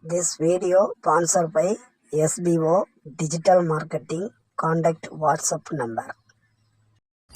This video sponsored by SBO Digital Marketing. Contact WhatsApp number.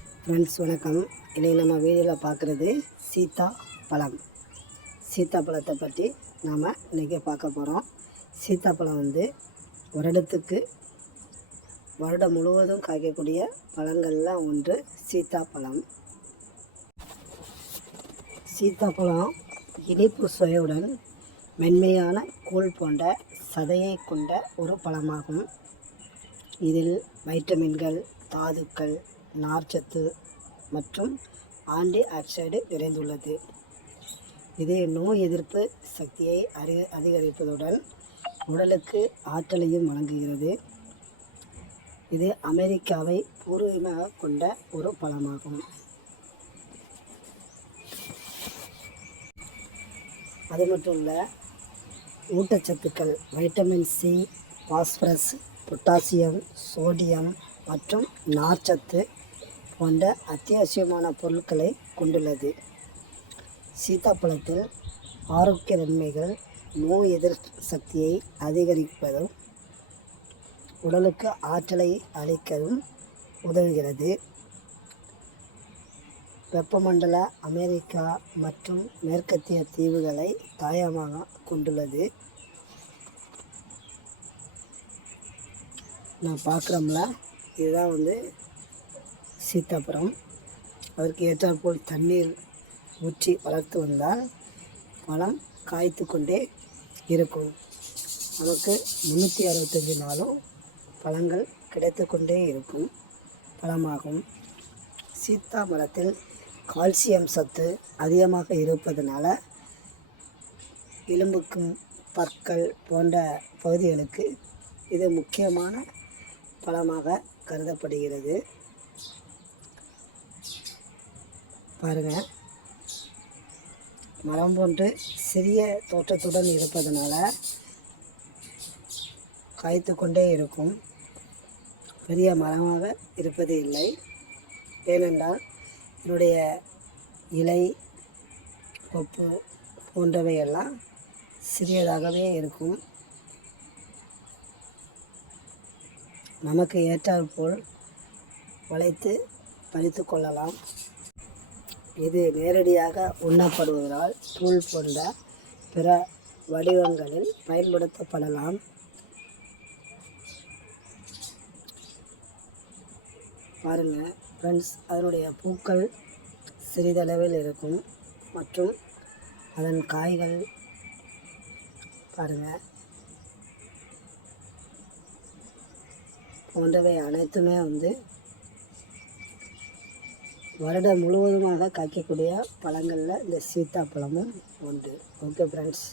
Friends வணக்கம். இன்றைக்கி நம்ம வீடியோவில் பார்க்குறது சீதா பழம். சீத்தாப்பழத்தை பற்றி நாம் இன்றைக்கி பார்க்க போகிறோம் சீத்தாப்பழம் வந்து வருடத்துக்கு வருடம் முழுவதும் காய்க்கக்கூடிய பழங்களில் ஒன்று சீத்தாப்பழம் சீத்தாப்பழம் இனிப்பு சுவையுடன் மென்மையான கூழ் போன்ற சதையை கொண்ட ஒரு பழமாகும். இதில் வைட்டமின்கள் தாதுக்கள் நார்ச்சத்து மற்றும் ஆன்டி ஆக்சைடு நிறைந்துள்ளது. இது நோய் எதிர்ப்பு சக்தியை அறி அதிகரிப்பதுடன் உடலுக்கு ஆற்றலையும் வழங்குகிறது. இது அமெரிக்காவை பூர்வீகமாக கொண்ட ஒரு பழமாகும். அது மட்டும் இல்லை ஊட்டச்சத்துக்கள் vitamin C phosphorus potassium sodium மற்றும் நார்ச்சத்து போன்ற அத்தியாவசியமான பொருட்களை கொண்டுள்ளது. சீத்தாப்பழத்தில் ஆரோக்கிய நன்மைகள் நோய் எதிர் சக்தியை அதிகரிப்பதும் உடலுக்கு ஆற்றலை அளிக்கவும் உதவுகிறது. வெப்பமண்டல அமெரிக்கா மற்றும் மேற்கத்திய தீவுகளை தாயமாக கொண்டுள்ளது. நான் பார்க்குறோம்ல இதுதான் வந்து சீத்தாப்பழம் அதற்கு ஏற்றாற்போல் தண்ணீர் ஊற்றி வளர்த்து வந்தால் பழம் காய்த்து கொண்டே இருக்கும். நமக்கு முந்நூற்றி அறுபத்தஞ்சு நாளும் பழங்கள் கிடைத்து கொண்டே இருக்கும். பழமாகும். சீத்தா மரத்தில் கால்சியம் சத்து அதிகமாக இருப்பதனால எலும்புக்கும் பற்கள் போன்ற பகுதிகளுக்கு இது முக்கியமான பழமாக கருதப்படுகிறது. பாருங்கள் மரம் போன்று சிறிய தோற்றத்துடன் இருப்பதனால காய்த்து கொண்டே இருக்கும். பெரிய மரமாக இருப்பது இல்லை. ஏனென்றால் என்னுடைய இலை கொப்பு போன்றவையெல்லாம் சிறியதாகவே இருக்கும். நமக்கு ஏற்றாற்போல் வளைத்து பறித்து கொள்ளலாம். இது நேரடியாக உண்ணப்படுவதால் தூள் போன்ற பிற வடிவங்களில் பயன்படுத்தப்படலாம். பாருங்கள் ஃப்ரெண்ட்ஸ் அதனுடைய பூக்கள் சிறிதளவில் இருக்கும் மற்றும் அதன் காய்கள் பாருங்கள் போன்றவை அனைத்துமே வந்து வருடம் முழுவதுமாக காய்க்கக்கூடிய பழங்களில் இந்த சீத்தாப்பழமும் உண்டு. Okay friends